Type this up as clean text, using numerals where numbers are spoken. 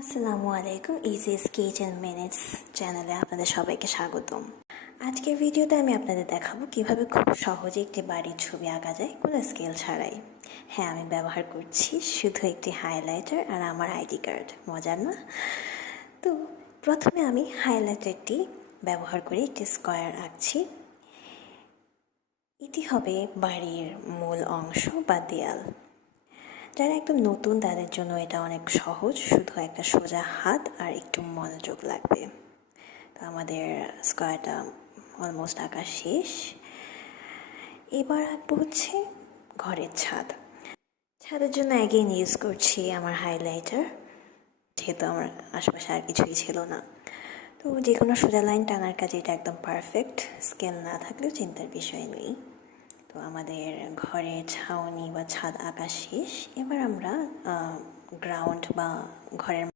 আসসালামু আলাইকুম, easy sketch and minutes চ্যানেলে আপনাদের সবাইকে স্বাগতম। আজকের ভিডিওতে আমি আপনাদের দেখাবো কিভাবে খুব সহজে একটি বাড়ির ছবি আঁকা যায় কোনো স্কেল ছাড়াই। হ্যাঁ, আমি ব্যবহার করছি শুধু একটি হাইলাইটার আর আমার আইডি কার্ড। মজার না? তো প্রথমে আমি হাইলাইটারটি ব্যবহার করে একটি স্কোয়ার আঁকছি। এটি হবে বাড়ির মূল অংশ বা দেয়াল। যারা একদম নতুন তাদের জন্য এটা অনেক সহজ, শুধু একটা সোজা হাত আর একটু মনোযোগ লাগবে। তো আমাদের স্কোয়ারটা অলমোস্ট আঁকা শেষ। এবার আঁকবো হচ্ছে ঘরের ছাদ। ছাদের জন্য অ্যাগেইন ইউজ করছি আমার হাইলাইটার, যেহেতু আমার আশেপাশে আর কিছুই ছিল না। তো যে কোনো সোজা লাইন টানার কাজে এটা একদম পারফেক্ট। স্কেল না থাকলেও চিন্তার বিষয় নেই। তো আমাদের ঘরের ছাউনি বা ছাদ আঁকা শেষ। এবার আমরা গ্রাউন্ড বা ঘরের